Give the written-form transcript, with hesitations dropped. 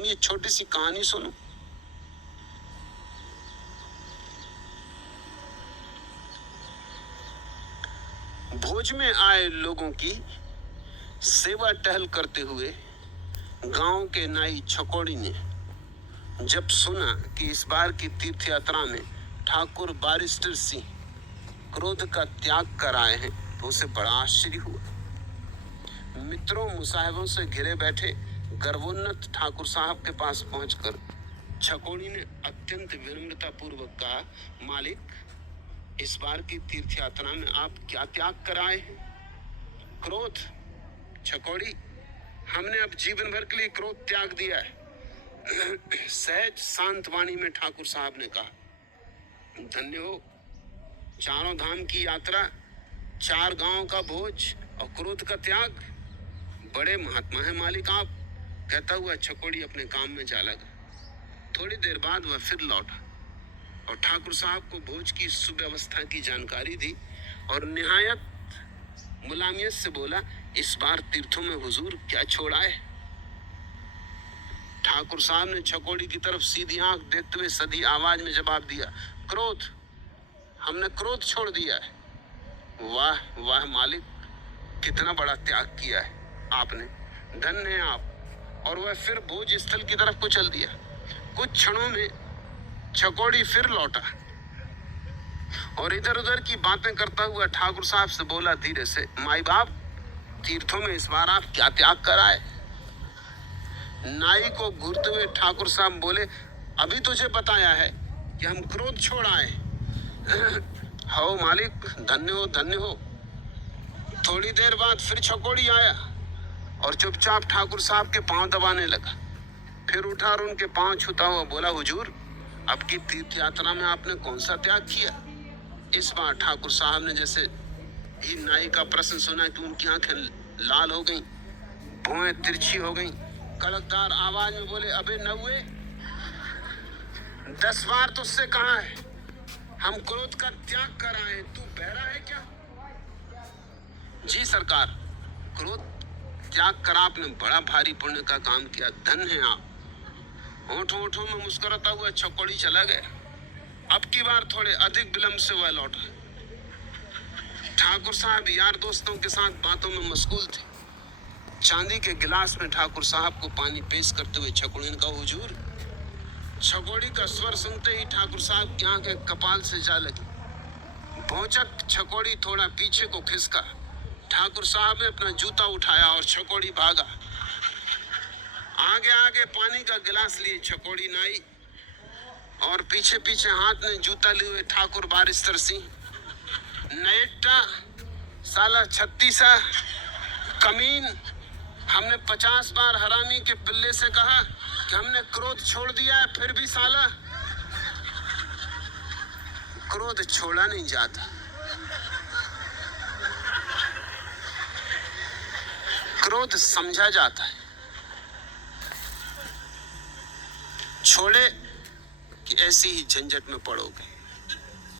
तुम ये छोटी सी कहानी सुनो। भोज में आए लोगों की सेवा टहल करते हुए गांव के नाई छकोड़ी ने जब सुना कि इस बार की तीर्थ यात्रा में ठाकुर बारिस्टर सिंह क्रोध का त्याग कर आए हैं तो उसे बड़ा आश्चर्य हुआ। मित्रों मुसाहिबों से घिरे बैठे गर्वोन्नत ठाकुर साहब के पास पहुंचकर छकोड़ी ने अत्यंत विनम्रता पूर्वक कहा, मालिक, इस बार की तीर्थ यात्रा में आप क्या त्याग कर आए हैं? क्रोध। छकोड़ी, हमने अब जीवन भर के लिए क्रोध त्याग दिया है। सहज शांत वाणी में ठाकुर साहब ने कहा, धन्य हो, चारों धाम की यात्रा, 4 गांव का भोज और क्रोध का त्याग, बड़े महात्मा है मालिक आप। कहता हुआ छकोड़ी अपने काम में जा लगा। थोड़ी देर बाद वह फिर लौटा और ठाकुर साहब को भोज की सुव्यवस्था की जानकारी दी और निहायत मुलामियत से बोला, इस बार तीर्थों में हुजूर क्या छोड़ा है? ठाकुर साहब ने छकोड़ी की तरफ सीधी आंख देखते हुए सधी आवाज में जवाब दिया, क्रोध, हमने क्रोध छोड़ दिया है। वाह वाह मालिक, कितना बड़ा त्याग किया है आपने, धन्य है आप। और वह फिर भोज स्थल की तरफ को चल दिया। कुछ क्षणों में छकोड़ी फिर लौटा और इधर उधर की बातें करता हुआ ठाकुर साहब से बोला धीरे से, माई बाप, तीर्थों में इस बार आप क्या त्याग कर आए? नाई को घूरते हुए ठाकुर साहब बोले, अभी तुझे बताया है कि हम क्रोध छोड़ आए। हो मालिक, धन्य हो, धन्य हो। थोड़ी देर बाद फिर छकोड़ी आया और चुपचाप ठाकुर साहब के पांव दबाने लगा। फिर उठा और उनके पांव छूता हुआ बोला, हुजूर, अब की तीर्थ यात्रा में आपने कौन सा त्याग किया? इस बार ठाकुर साहब ने जैसे ही नाई का प्रश्न सुना कि उनकी आंखें लाल हो गईं, भौहें तिरछी हो गईं, कड़कदार आवाज में बोले, अबे नौवे, 10 बार तुझसे कहा है हम क्रोध का त्याग कर आए, तू बहरा है क्या? जी सरकार, क्रोध त्याग कर आपने बड़ा भारी पुण्य का काम किया, धन्य है आप। होठों होठों में मुस्कुराता हुआ छकोड़ी चला गया। अब की बार थोड़े अधिक विलंब से वह लौटा। ठाकुर साहब यार दोस्तों के साथ बातों में मशगूल थे। चांदी के गिलास में ठाकुर साहब को पानी पेश करते हुए छकोड़ी ने कहा, हुजूर। छकोड़ी का स्वर सुनते ही ठाकुर साहब की आंखें कपाल से जा लगी। भौचक छकोड़ी थोड़ा पीछे को खिसका। ठाकुर साहब ने अपना जूता उठाया और छकोड़ी भागा। आगे आगे पानी का गिलास लिए छकोड़ी नाई और पीछे पीछे हाथ में जूता लिए हुए ठाकुर बारिस्टर सिंह। नेटा साला 36 कमीन, हमने 50 बार हरामी के पिल्ले से कहा कि हमने क्रोध छोड़ दिया है, फिर भी साला क्रोध छोड़ा नहीं जाता। क्रोध समझा जाता है, छोड़े कि ऐसी ही झंझट में पड़ोगे।